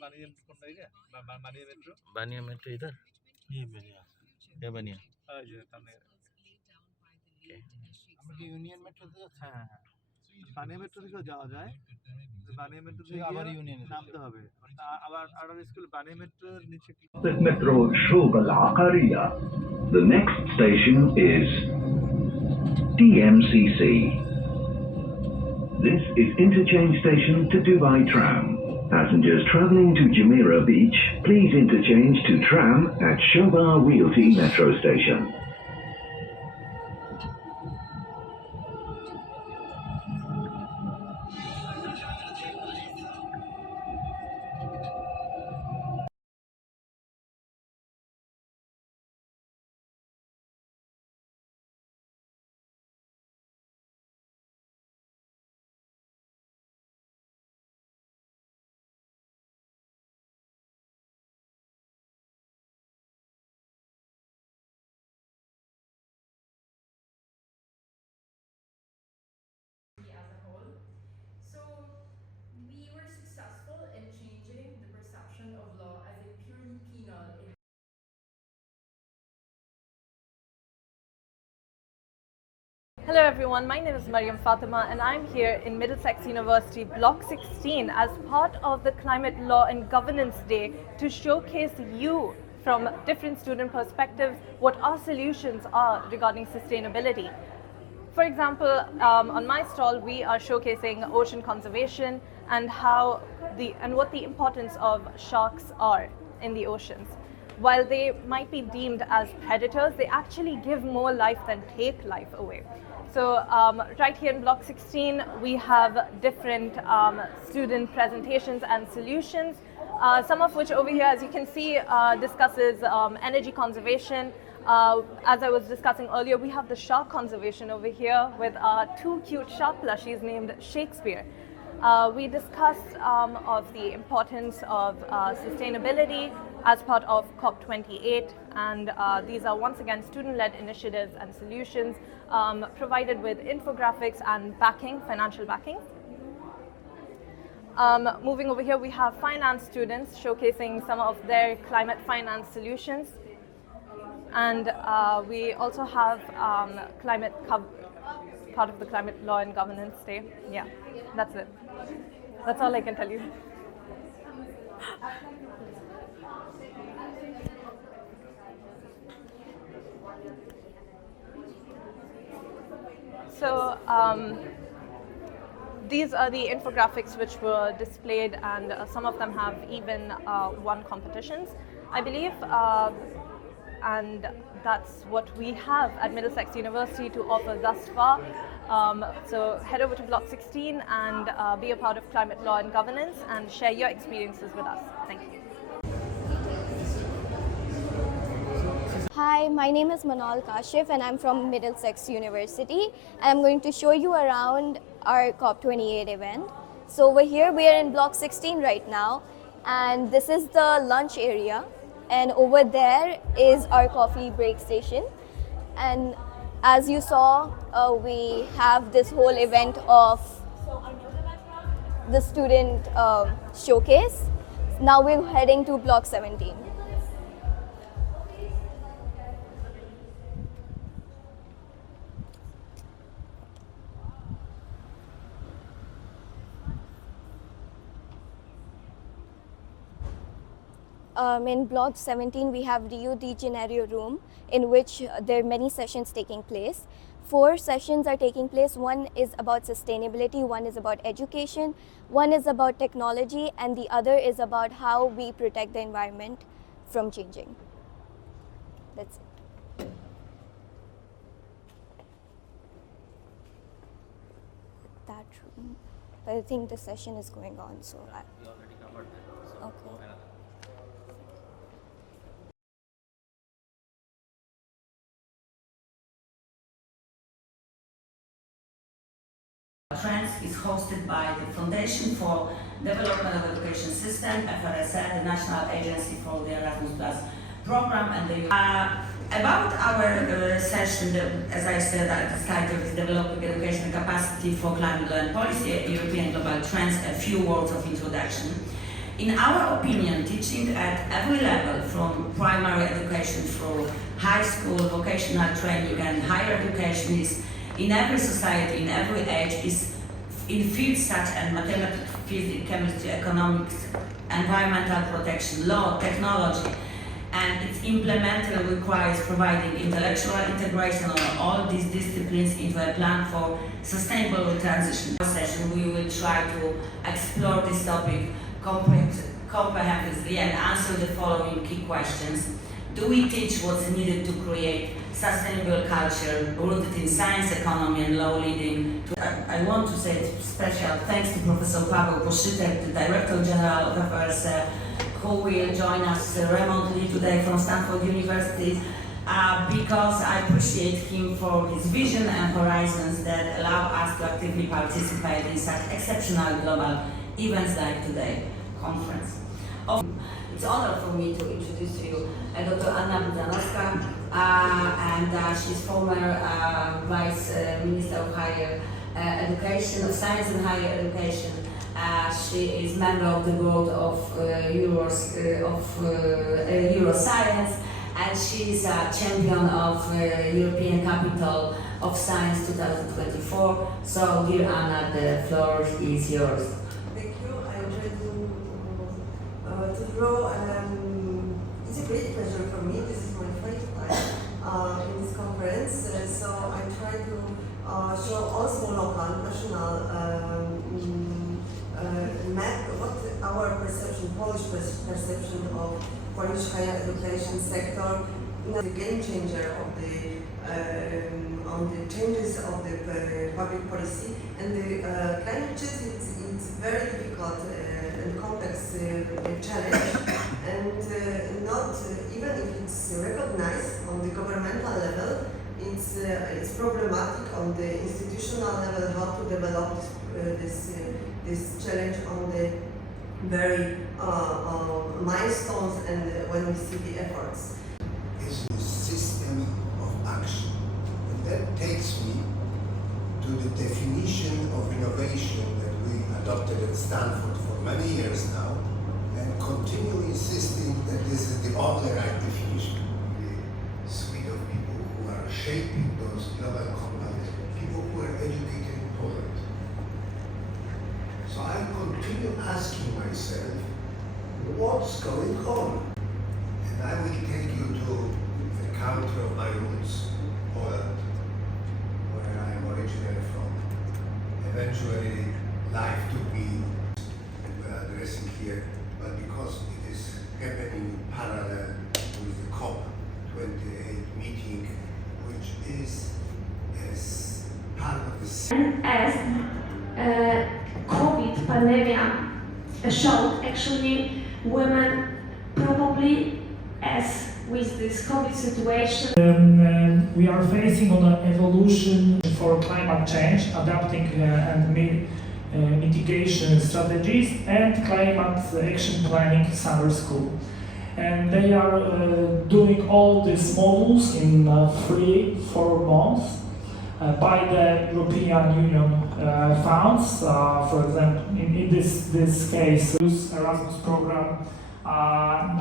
बानिया कौन रहेगा? बानिया मेट्रो? बानिया मेट्रो इधर? ये बानिया। ये बानिया? हाँ जी, सामने। আমরা यूनियन मेट्रो से अच्छा है। बानिया मेट्रो से जाओ जाए। बानिया मेट्रो से আবার ইউনিয়ন नामते হবে। আবার আবার স্কুল বানিয়া মেট্রোর নিচে Metro الشوق العقارية. The next station is TMCC. This is interchange station to Dubai Tram. Passengers travelling to Jumeirah Beach, please interchange to tram at Shobar Realty Metro Station. as a whole. So we were successful in changing the perception of law as a purely penal. Hello everyone, my name is Mariam Fatima and I'm here in Middlesex University Block 16 as part of the Climate Law and Governance Day to showcase you from different student perspectives what our solutions are regarding sustainability. For example, on my stall we are showcasing ocean conservation and what the importance of sharks are in the oceans. While they might be deemed as predators, they actually give more life than take life away. So right here in Block 16, we have different student presentations and solutions, some of which over here, as you can see, discusses energy conservation. As I was discussing earlier, we have the shark conservation over here with two cute shark plushies named Shakespeare. We discussed of the importance of sustainability as part of COP28, and these are once again student-led initiatives and solutions provided with infographics and backing, financial backing. Moving over here, we have finance students showcasing some of their climate finance solutions. And we also have part of the Climate Law and Governance Day. Yeah, that's it. That's all I can tell you. So these are the infographics which were displayed, and some of them have even won competitions, I believe. And that's what we have at Middlesex University to offer thus far. So head over to Block 16 and be a part of Climate Law and Governance and share your experiences with us. Thank you. Hi, my name is Manal Kashif and I'm from Middlesex University, and I'm going to show you around our COP28 event. So over here we are in Block 16 right now, and this is the lunch area, and over there is our coffee break station. And as you saw, we have this whole event of the student showcase. Now we're heading to Block 17. In Block 17, we have Rio de Janeiro room, in which there are many sessions taking place. 4 sessions are taking place. One is about sustainability, one is about education, one is about technology, and the other is about how we protect the environment from changing. That's it. That room. But I think the session is going on, so we already covered that. So okay. Trends is hosted by the Foundation for Development of Education System, FRSL, the National Agency for the Erasmus Plus program, and the about our session, as I said, the title is Developing Education Capacity for Climate Law and Policy, European Global Trends, a few words of introduction. In our opinion, teaching at every level, from primary education through high school, vocational training and higher education, is in every society, in every age, is in fields such as mathematics, physics, chemistry, economics, environmental protection, law, technology, and its implementation requires providing intellectual integration of all these disciplines into a plan for sustainable transition. In this session, we will try to explore this topic comprehensively and answer the following key questions. Do we teach what's needed to create sustainable culture rooted in science, economy and law, leading to... I want to say special thanks to Professor Paweł Poszytek, the Director General of FRSR, who will join us remotely today from Stanford University, because I appreciate him for his vision and horizons that allow us to actively participate in such exceptional global events like today's conference. It's an honor for me to introduce to you Dr. Anna Budanowska, and she's former Vice Minister of Higher Education, of Science and Higher Education. She is member of the board of Euroscience, and she is a champion of European Capital of Science 2024. So, dear Anna, the floor is yours. Thank you. I'm trying to draw. It's a great pleasure for me. This is my first time in this conference, so I try to show also local, national map what our perception, Polish perception of Polish higher education sector, the game changer of the on the changes of the public policy, and the climate change. It's very difficult and complex challenge, and not even if it's recognized on the governmental level, it's problematic on the institutional level how to develop this challenge on the very milestones and when we see the efforts. Is a system of action, and that takes me to the definition of innovation that we adopted at Stanford for many years now, and continue insisting that this is the only right definition. The suite of people who are shaping those global companies, people who are educated in Poland. So I continue asking myself, what's going on? And I will take you to the country of my roots, Poland, where I am originally from. Eventually, life took me, and we are addressing here, but because it is happening in parallel with the COP28 meeting, which is as part of the... And as COVID pandemic showed, actually women probably, as with this COVID situation, we are facing on an evolution for climate change, adapting and mitigation strategies, and climate action planning summer school. And they are doing all these modules in 3-4 months by the European Union funds. For example, in this case, Erasmus program on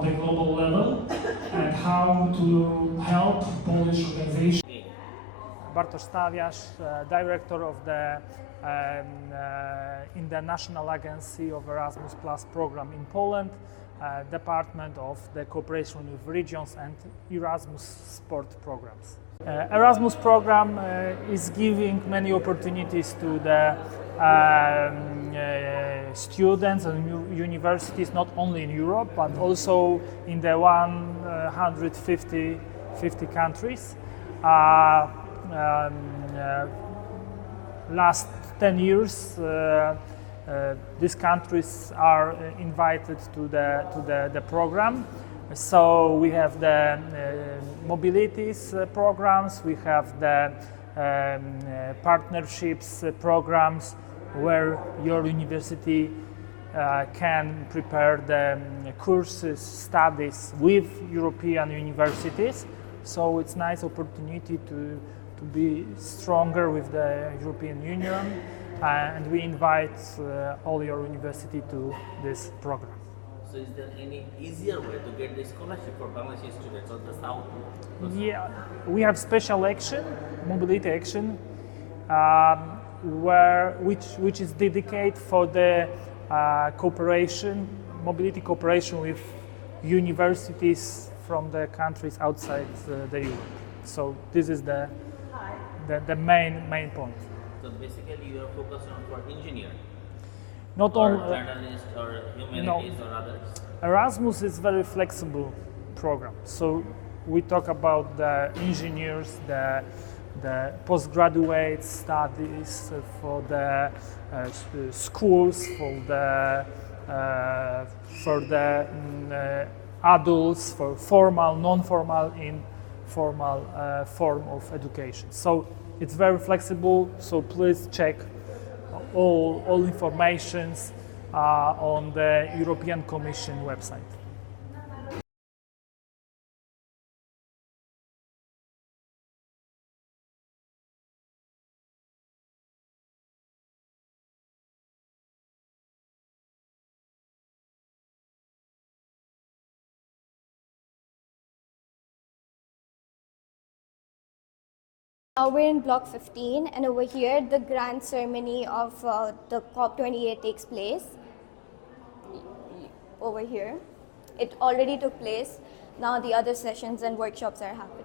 the global level, and how to help Polish organizations. Bartosz Stawiasz, director of the in the National Agency of Erasmus Plus program in Poland, Department of the Cooperation with Regions and Erasmus Sport programs. Erasmus program is giving many opportunities to the students and universities, not only in Europe but also in the 150 countries. Last 10 years, these countries are invited to the program. So we have the mobilities programs, we have the partnerships programs where your university can prepare the courses, studies with European universities. So it's nice opportunity to be stronger with the European Union, and we invite all your university to this program. So is there any easier way to get the scholarship for Bangladeshi students on the south? Yeah, we have special action, mobility action, which is dedicated for the cooperation, mobility cooperation with universities from the countries outside the Europe. So this is the main point. So basically you are focused on for engineer, Not or only journalist, or humanities, or others? Erasmus is very flexible program. So we talk about the engineers, the postgraduate studies, for the schools, for the adults, for formal, non-formal, informal form of education. So it's very flexible. So please check all informations on the European Commission website. Now we're in block 15, and over here the grand ceremony of the COP28 takes place. Over here, it already took place. Now the other sessions and workshops are happening.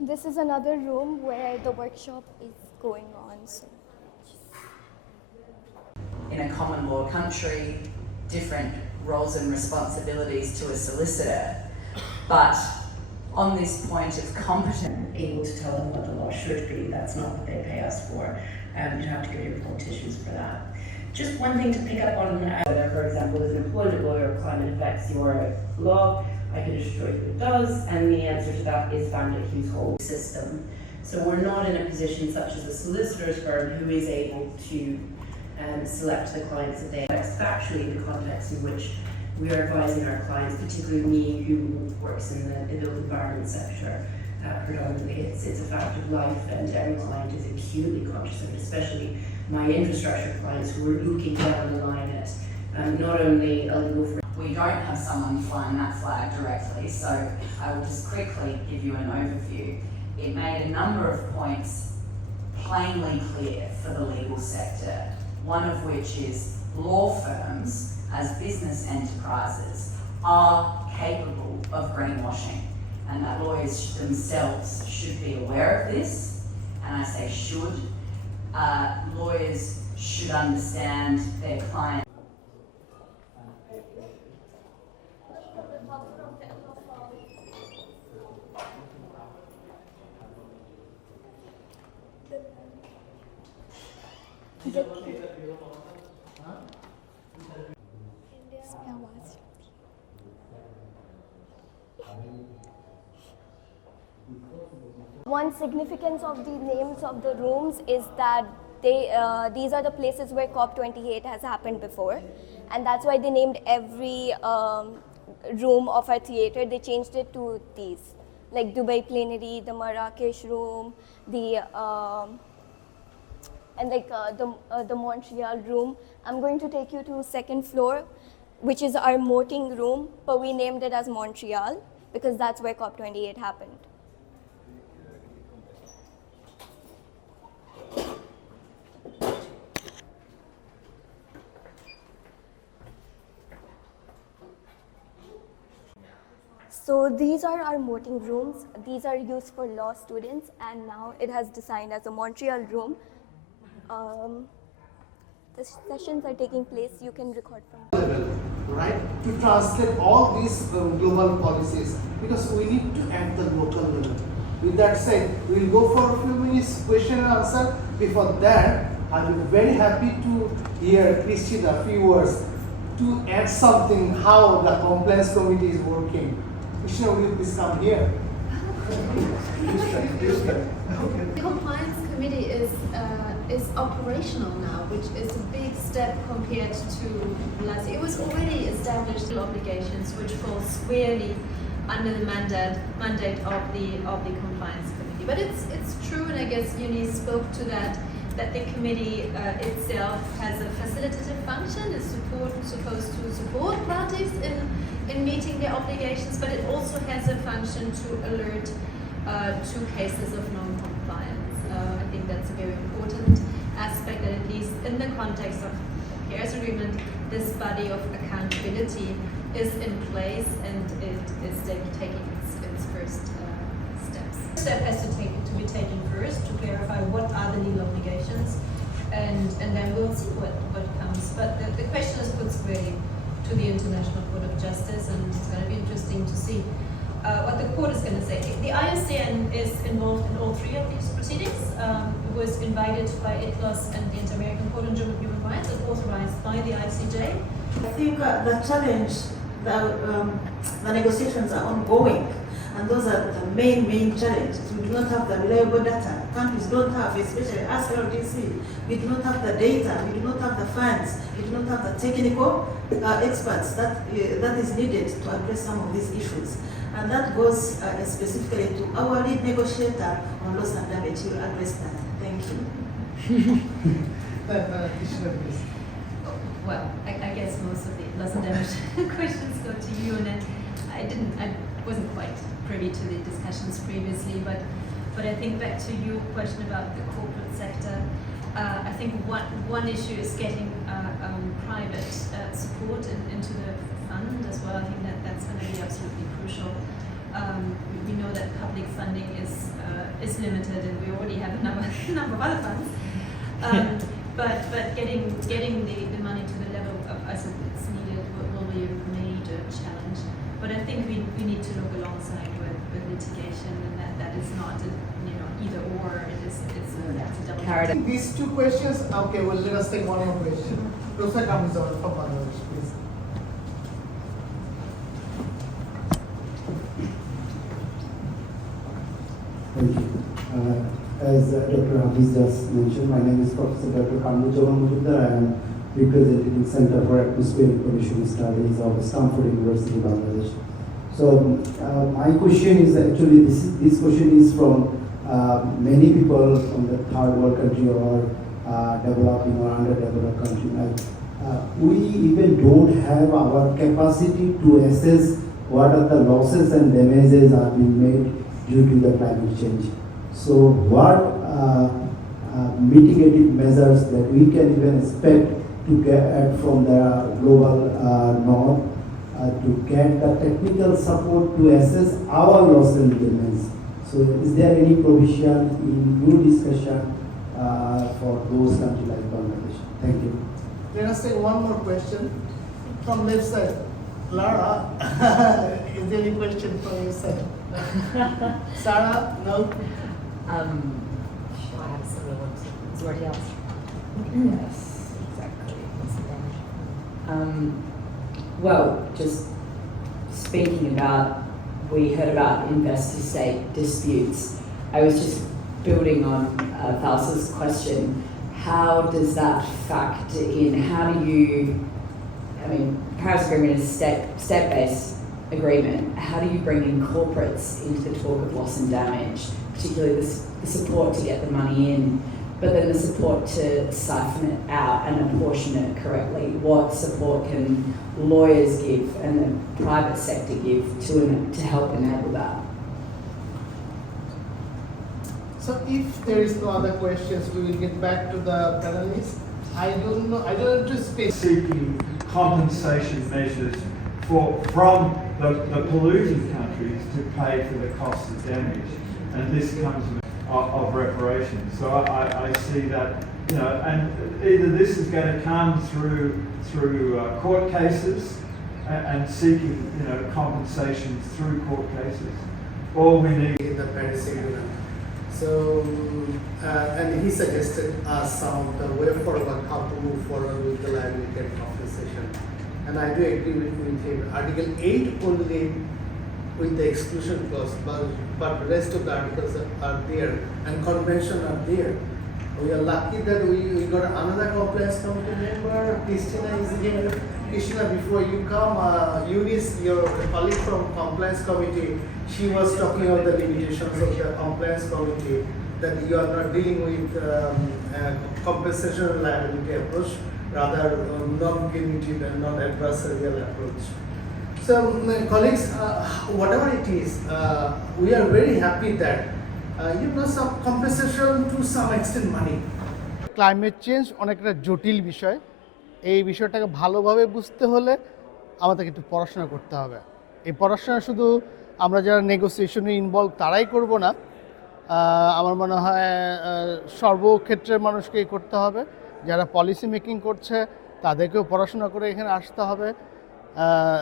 This is another room where the workshop is going on. So. In a common law country, different roles and responsibilities to a solicitor, but on this point of competence, able to tell them what the law should be. That's not what they pay us for. You have to go to your politicians for that. Just one thing to pick up on, whether, for example, as an employment lawyer, climate affects your law, I can assure you it does, and the answer to that is found at Hughes Hole system. So we're not in a position such as a solicitor's firm who is able to select the clients that they affect factually the context in which we are advising our clients, particularly me who works in the built environment sector. Predominantly, it's a fact of life, and every client is acutely conscious of it, especially my infrastructure clients who are looking down the line at not only a legal framework. we don't have someone flying that flag directly, so I will just quickly give you an overview. It made a number of points plainly clear for the legal sector, one of which is law firms as business enterprises are capable of greenwashing, and that lawyers themselves should be aware of this, and I say should. Lawyers should understand their client. One significance of the names of the rooms is that these are the places where COP28 has happened before, and that's why they named every room of our theater, they changed it to these, like Dubai Plenary, the Marrakesh room, the Montreal room. I'm going to take you to second floor, which is our moting room, but we named it as Montreal because that's where COP28 happened. So these are our moting rooms. These are used for law students, and now it has designed as a Montreal room. The sessions are taking place. You can record from level, right? To translate all these global policies, because we need to act the local level. With that said, we'll go for a few minutes question and answer. Before that, I'll be very happy to hear Christina a few words. to add something how the compliance committee is working. Krishna, will you please come here? The compliance committee is operational now, which is a big step compared to last year. It was already established obligations, which fall squarely under the mandate of the compliance committee. But it's true, and I guess Uni spoke to that the committee itself has a facilitative function, is supposed to support parties in meeting their obligations, but it also has a function to alert to cases of non-compliance. I think that's a very important aspect, that at least in the context of the Paris Agreement, this body of accountability is in place and it is taking its first steps. The step has to be taken first to clarify what are the legal obligations, and then we'll see what comes. But the question is put squarely to the International Court of Justice, and it's going to be interesting to see what the court is going to say. The ISCN is involved in all three of these proceedings. It was invited by ITLOS and the Inter-American Court on Human Rights and authorized by the ICJ. I think the challenge, the negotiations are ongoing, and those are the main challenges. We do not have the reliable data. Countries don't have, especially us LDC, we do not have the data, we do not have the funds, we do not have the technical experts that is needed to address some of these issues. And that goes specifically to our lead negotiator on loss and damage. He will address that. Thank you. Well, I guess most of the loss and damage questions go to you, and I wasn't quite privy to the discussions previously, but I think back to your question about the corporate sector. I think one issue is getting private support into the fund as well. I think that's going to be absolutely crucial. We know that public funding is limited, and we already have a number of other funds. But getting the money to the level of as it's needed will be a major challenge. But I think we need to look alongside with litigation, and that is not either or. It's a double. Carrot. These two questions. Okay, well, let us take one more question. Professor Kamizor from Bangladesh, please. Thank you. As Dr. Hafiz just mentioned, my name is Professor Dr. Kamru Jamal Mujumdar. I am representing Center for Atmospheric Pollution Studies of Stanford University, Bangladesh. So my question is actually, this question is from many people from the third world country or developing or underdeveloped country. We even don't have our capacity to assess what are the losses and damages are being made due to the climate change. So what mitigative measures that we can even expect to get from the global north to get the technical support to assess our loss and damage. So is there any provision in your discussion for those countries like Bangladesh? Thank you. Let us take one more question from left side. Lara, is there any question from your side? Sarah, no? Shall I have somebody want to? Is there anybody else? Yes, exactly. Well, just speaking about, we heard about investor-state disputes. I was just building on Falsa's question. How does that factor in? How do you, Paris Agreement is state-based agreement. How do you bring in corporates into the talk of loss and damage, particularly the support to get the money in, but then the support to siphon it out and apportion it correctly? What support can lawyers give and the private sector give to help enable that? So if there is no other questions, we will get back to the panelists. I don't know to speak. Seeking compensation measures from the polluting countries to pay for the cost of damage, and this comes of reparations. So I see that, and either this is going to come through court cases and seeking compensation through court cases, or we need in the Paris Agreement. So and he suggested some of the way forward how to move forward with the liability and compensation. and I do agree with him. Article 8 only with the exclusion clause, but the rest of the articles are there and convention are there. We are lucky that we got another compliance committee member. Christina is here. Christina, before you come, Eunice, your colleague from compliance committee, she was talking about the limitations of the compliance committee, that you are not dealing with compensation liability approach, rather non-punitive and non-adversarial approach. So, my colleagues, whatever it is, we are very happy that some compensation to some extent money. Climate change অনেকটা জটিল বিষয়। এই বিষয়টাকে ভালোভাবে বুঝতে হলে আমাদেরকে একটু পড়াশোনা করতে হবে। এই পড়াশোনা শুধু আমরা যারা নেগোসিয়েশনে ইনভলভ তারাই করব না, আমার মনে হয় সর্বক্ষেত্রের মানুষকেই করতে হবে। যারা পলিসি মেকিং করছে তাদেরকেও পড়াশোনা করে এখানে আসতে হবে।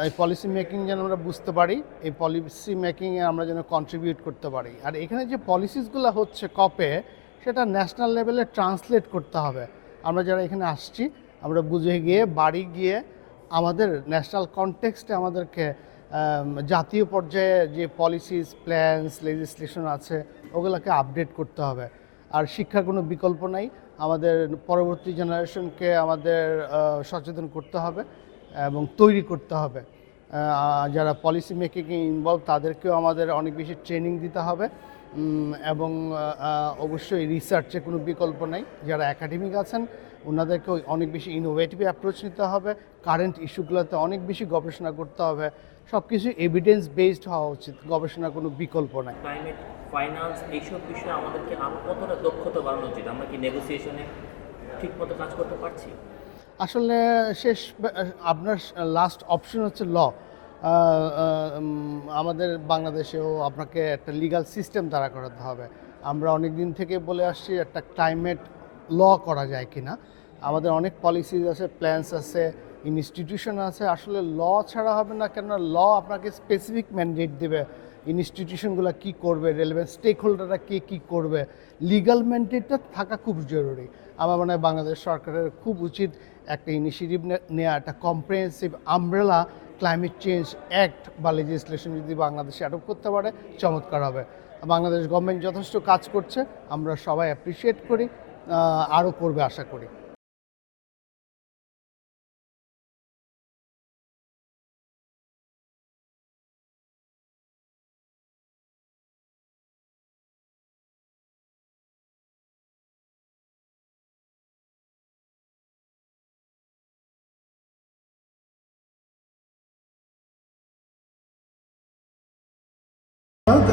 এই পলিসি মেকিং যেন আমরা বুঝতে পারি, এই পলিসি মেকিংয়ে আমরা যেন কন্ট্রিবিউট করতে পারি। আর এখানে যে পলিসিসগুলো হচ্ছে কপে, সেটা ন্যাশনাল লেভেলে ট্রান্সলেট করতে হবে। আমরা যারা এখানে আসছি আমরা বুঝে গিয়ে বাড়ি গিয়ে আমাদের ন্যাশনাল কনটেক্সটে আমাদেরকে জাতীয় পর্যায়ে যে পলিসিস, প্ল্যানস, লেজিসলেশন আছে ওগুলোকে আপডেট করতে হবে। আর শিক্ষার কোনো বিকল্প নাই, আমাদের পরবর্তী জেনারেশনকে আমাদের সচেতন করতে হবে এবং তৈরি করতে হবে। যারা পলিসি মেকিংয়ে ইনভলভ তাদেরকেও আমাদের অনেক বেশি ট্রেনিং দিতে হবে এবং অবশ্যই রিসার্চে কোনো বিকল্প নেই। যারা একাডেমিক আছেন ওনাদেরকেও অনেক বেশি ইনোভেটিভ অ্যাপ্রোচ নিতে হবে, কারেন্ট ইস্যুগুলোতে অনেক বেশি গবেষণা করতে হবে। সব কিছু এভিডেন্স বেসড হওয়া উচিত, গবেষণার কোনো বিকল্প নাই। ক্লাইমেট ফাইন্যান্স এইসব বিষয়ে আমাদেরকে আরও কতটা দক্ষতা বাড়ানো উচিত? আমরা কি নেগোসিয়েশনে ঠিকমতো কাজ করতে পারছি? আসলে আপনার লাস্ট অপশন হচ্ছে ল। আমাদের বাংলাদেশেও আপনাকে একটা লিগ্যাল সিস্টেম দাঁড়া করাতে হবে। আমরা অনেক দিন থেকে বলে আসছি একটা ক্লাইমেট ল করা যায় কি না। আমাদের অনেক পলিসিস আছে, প্ল্যানস আছে, ইনস্টিটিউশন আছে। আসলে ল ছাড়া হবে না, কেননা ল আপনাকে স্পেসিফিক ম্যান্ডেট দেবে ইনস্টিটিউশনগুলো কি করবে, রেলেভেন্ট স্টেক হোল্ডাররা কে কী করবে। লিগ্যাল ম্যান্ডেটটা থাকা খুব জরুরি। আমার মনে হয় বাংলাদেশ সরকারের খুব উচিত একটা ইনিশিয়েটিভ নেওয়া, একটা comprehensive umbrella climate change act বা লেজিসলেশন যদি বাংলাদেশে অ্যাডপ্ট করতে পারে চমৎকার হবে। বাংলাদেশ গভর্নমেন্ট যথেষ্ট কাজ করছে, আমরা সবাই অ্যাপ্রিসিয়েট করি, আরও করবে আশা করি।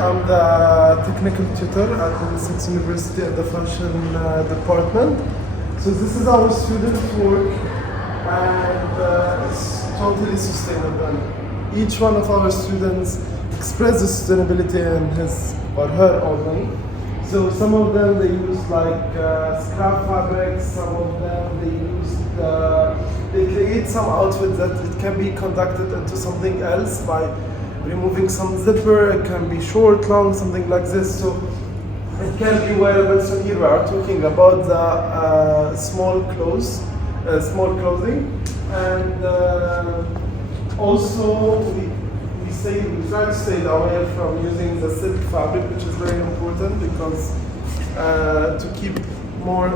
I'm the technical tutor at Middlesex University at the fashion department. So this is our student work, and it's totally sustainable. Each one of our students expresses sustainability in his or her own way. So some of them they use like scrap fabrics, some of them they create some outfit that it can be conducted into something else by removing some zipper. It can be short, long, something like this. So it can be wearable. So here we are talking about the small clothing, and also we try to stay away from using the silk fabric, which is very important because to keep more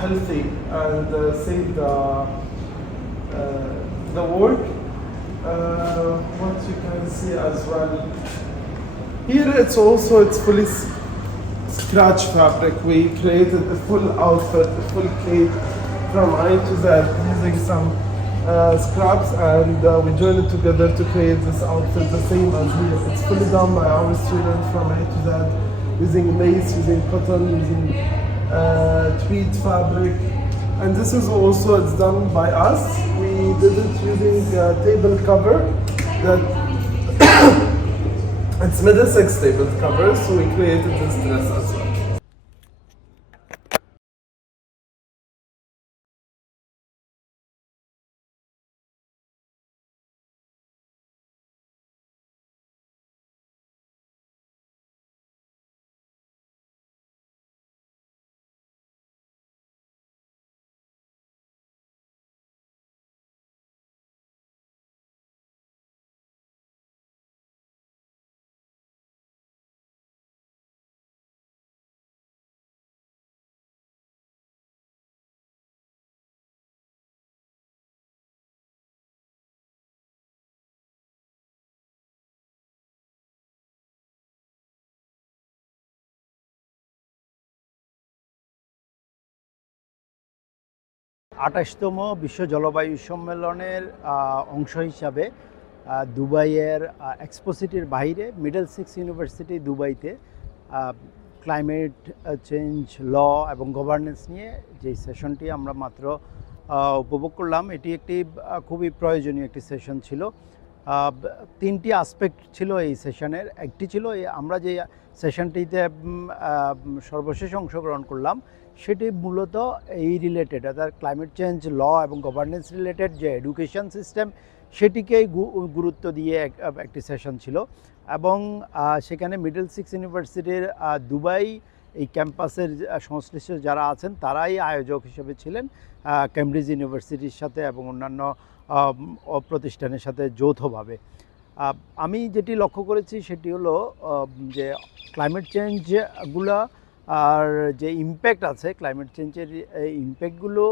healthy and save the work. What you can see as well here, it's fully scratch fabric. We created a full outfit, a full cape from A to Z using some scraps, and we joined it together to create this outfit the same as here. It's fully done by our students from A to Z, using lace, using cotton, using tweed fabric. And this is also, it's done by us. We did it using a table cover that it's Middlesex table cover, so we created this dress as well. 28তম বিশ্ব জলবায়ু সম্মেলনের অংশ হিসাবে দুবাইয়ের expo সিটির বাইরে Middlesex university দুবাইতে climate change ল এবং গভর্নেন্স নিয়ে যে সেশনটি আমরা মাত্র উপভোগ করলাম, এটি একটি খুবই প্রয়োজনীয় একটি সেশন ছিল। 3টি আসপেক্ট ছিল এই সেশনের। একটি ছিল আমরা যে সেশনটিতে সর্বশেষ অংশগ্রহণ করলাম সেটি মূলত এই রিলেটেড, অর্থাৎ ক্লাইমেট চেঞ্জ ল এবং গভর্নেন্স রিলেটেড যে এডুকেশন সিস্টেম সেটিকেই গুরুত্ব দিয়ে একটি সেশন ছিল। এবং সেখানে মিডলসেক্স ইউনিভার্সিটির দুবাই এই ক্যাম্পাসের সংশ্লিষ্ট যারা আছেন তারাই আয়োজক হিসেবে ছিলেন, কেমব্রিজ ইউনিভার্সিটির সাথে এবং অন্যান্য প্রতিষ্ঠানের সাথে যৌথভাবে। আমি যেটি লক্ষ্য করেছি সেটি হলো যে ক্লাইমেট চেঞ্জগুলো আর যে ইম্প্যাক্ট আছে, ক্লাইমেট চেঞ্জের ইম্প্যাক্টগুলো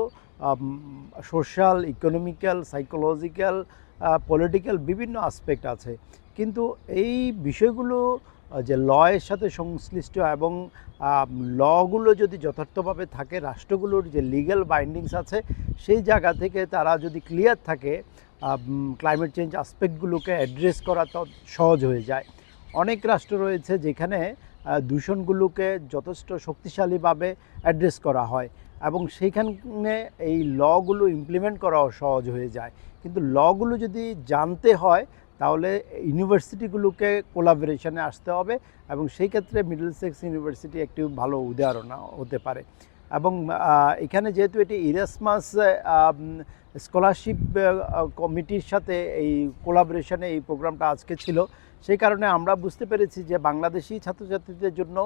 সোশ্যাল, ইকোনমিক্যাল, সাইকোলজিক্যাল, পলিটিক্যাল বিভিন্ন আসপেক্ট আছে, কিন্তু এই বিষয়গুলো যে লয়ের সাথে সংশ্লিষ্ট এবং লগুলো যদি যথার্থভাবে থাকে, রাষ্ট্রগুলোর যে লিগ্যাল বাইন্ডিংস আছে সেই জায়গা থেকে তারা যদি ক্লিয়ার থাকে, ক্লাইমেট চেঞ্জ আসপেক্টগুলোকে অ্যাড্রেস করা তো সহজ হয়ে যায়। অনেক রাষ্ট্র রয়েছে যেখানে দূষণগুলোকে যথেষ্ট শক্তিশালীভাবে অ্যাড্রেস করা হয় এবং সেইখানে এই লগুলো ইমপ্লিমেন্ট করাও সহজ হয়ে যায়। কিন্তু লগুলো যদি জানতে হয় তাহলে ইউনিভার্সিটিগুলোকে কোলাবোরেশনে আসতে হবে এবং সেই ক্ষেত্রে মিডলসেক্স ইউনিভার্সিটি একটি ভালো উদাহরণ হতে পারে। এবং এখানে যেহেতু এটি ইরাসমাস স্কলারশিপ কমিটির সাথে এই কোলাবোরেশনে এই প্রোগ্রামটা আজকে ছিল, সেই কারণে আমরা বুঝতে পেরেছি যে বাংলাদেশি ছাত্রছাত্রীদের জন্য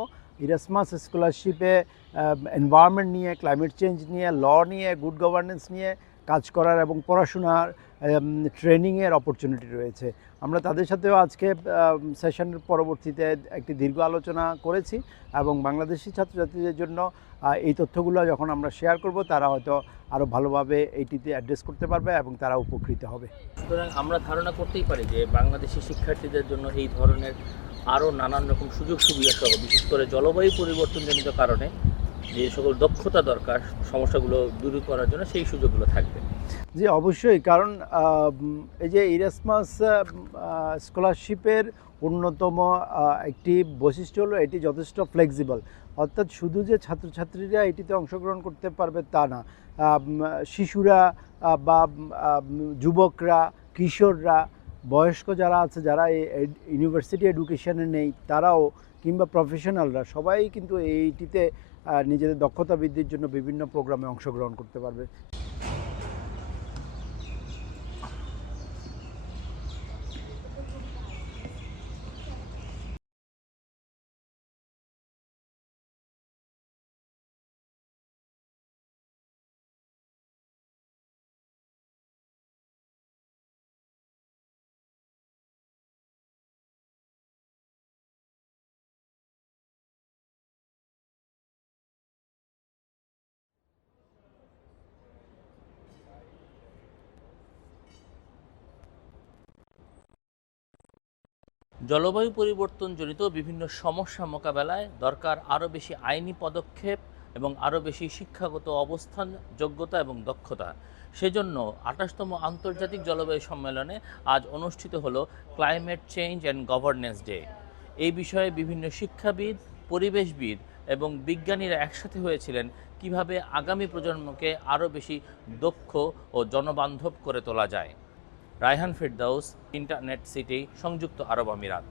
ইরাসমাস স্কলারশিপে এনভায়রনমেন্ট নিয়ে, ক্লাইমেট চেঞ্জ নিয়ে, ল নিয়ে, গুড গভর্নেন্স নিয়ে কাজ করার এবং পড়াশোনার ট্রেনিংয়ের অপরচুনিটি রয়েছে। আমরা তাদের সাথেও আজকে সেশনের পরবর্তীতে একটি দীর্ঘ আলোচনা করেছি এবং বাংলাদেশি ছাত্রছাত্রীদের জন্য এই তথ্যগুলো যখন আমরা শেয়ার করব তারা হয়তো আরও ভালোভাবে এইটিতে অ্যাড্রেস করতে পারবে এবং তারা উপকৃত হবে। সুতরাং আমরা ধারণা করতেই পারি যে বাংলাদেশি শিক্ষার্থীদের জন্য এই ধরনের আরও নানান রকম সুযোগ সুবিধা সহ, বিশেষ করে জলবায়ু পরিবর্তনজনিত কারণে যে সকল দক্ষতা দরকার সমস্যাগুলো দূর করার জন্য সেই সুযোগগুলো থাকবে। জি অবশ্যই, কারণ এই যে ইরাসমাস স্কলারশিপের অন্যতম একটি বৈশিষ্ট্য হলো এটি যথেষ্ট ফ্লেক্সিবল, অর্থাৎ শুধু যে ছাত্রছাত্রীরা এটিতে অংশগ্রহণ করতে পারবে তা না, শিশুরা বা যুবকরা, কিশোররা, বয়স্ক যারা আছে, যারা এই ইউনিভার্সিটি এডুকেশনে নেই তারাও, কিংবা প্রফেশনালরা সবাই কিন্তু এইটিতে নিজেদের দক্ষতা বৃদ্ধির জন্য বিভিন্ন প্রোগ্রামে অংশগ্রহণ করতে পারবে। জলবায়ু পরিবর্তনজনিত বিভিন্ন সমস্যা মোকাবেলায় দরকার আরও বেশি আইনি পদক্ষেপ এবং আরও বেশি শিক্ষাগত অবস্থান, যোগ্যতা এবং দক্ষতা। সেজন্য 28তম আন্তর্জাতিক জলবায়ু সম্মেলনে আজ অনুষ্ঠিত হলো climate change and governance day. এই বিষয়ে বিভিন্ন শিক্ষাবিদ, পরিবেশবিদ এবং বিজ্ঞানীরা একসাথে হয়েছিলেন কিভাবে আগামী প্রজন্মকে আরও বেশি দক্ষ ও জনবান্ধব করে তোলা যায়। রায়হান ফেরদাউস, ইন্টারনেট সিটি, সংযুক্ত আরব আমিরাত।